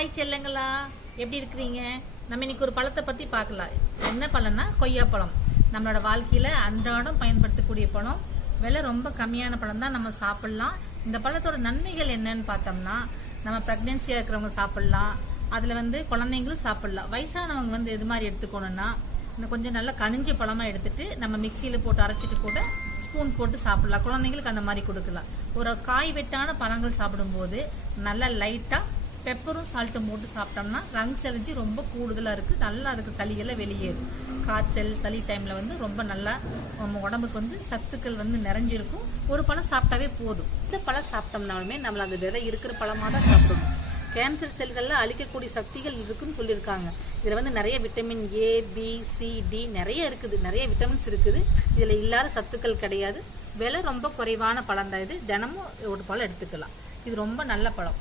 Hi செல்லங்களா, எப்படி இருக்கிறீங்க? நம்ம இன்னைக்கு ஒரு பழத்தை பற்றி பார்க்கலாம். என்ன பழம்னா கொய்யாப்பழம். நம்மளோட வாழ்க்கையில் அன்றாடம் பயன்படுத்தக்கூடிய பழம். விலை ரொம்ப கம்மியான பழம் தான், நம்ம சாப்பிட்லாம். இந்த பழத்தோட நன்மைகள் என்னன்னு பார்த்தோம்னா, நம்ம ப்ரெக்னென்சியாக இருக்கிறவங்க சாப்பிட்லாம். அதில் குழந்தைங்களும் சாப்பிட்லாம். வயசானவங்க எது மாதிரி எடுத்துக்கணும்னா, இந்த கொஞ்சம் நல்லா கனிஞ்ச பழமாக எடுத்துட்டு நம்ம மிக்சியில் போட்டு அரைச்சிட்டு கூட ஸ்பூன் போட்டு சாப்பிடலாம். குழந்தைங்களுக்கு அந்த மாதிரி கொடுக்கலாம். ஒரு காய் வெட்டான பழங்கள் சாப்பிடும்போது நல்லா லைட்டாக பெப்பரும் சால்ட்டும் போட்டு சாப்பிட்டோம்னா லங்ஸ் எனர்ஜி ரொம்ப கூடுதலாக இருக்குது, நல்லா இருக்குது. சளியெல்லாம் வெளியேறும். காய்ச்சல் சளி டைமில் ரொம்ப நல்லா நம்ம உடம்புக்கு சத்துக்கள் நிறைஞ்சிருக்கும். ஒரு பழம் சாப்பிட்டாவே போதும். இந்த பழம் சாப்பிட்டோம்னாலுமே நம்மள அந்த விதை இருக்கிற பழமாக தான் சாப்பிடணும். கேன்சர் செல்களில் அழிக்கக்கூடிய சக்திகள் இருக்குன்னு சொல்லியிருக்காங்க. இதில் நிறைய vitamin A, B, C, D நிறைய இருக்குது. நிறைய விட்டமின்ஸ் இருக்குது. இதில் இல்லாத சத்துக்கள் கிடையாது. விலை ரொம்ப குறைவான பழம் தான் இது. தினமும் ஒரு பழம் எடுத்துக்கலாம். இது ரொம்ப நல்ல பழம்.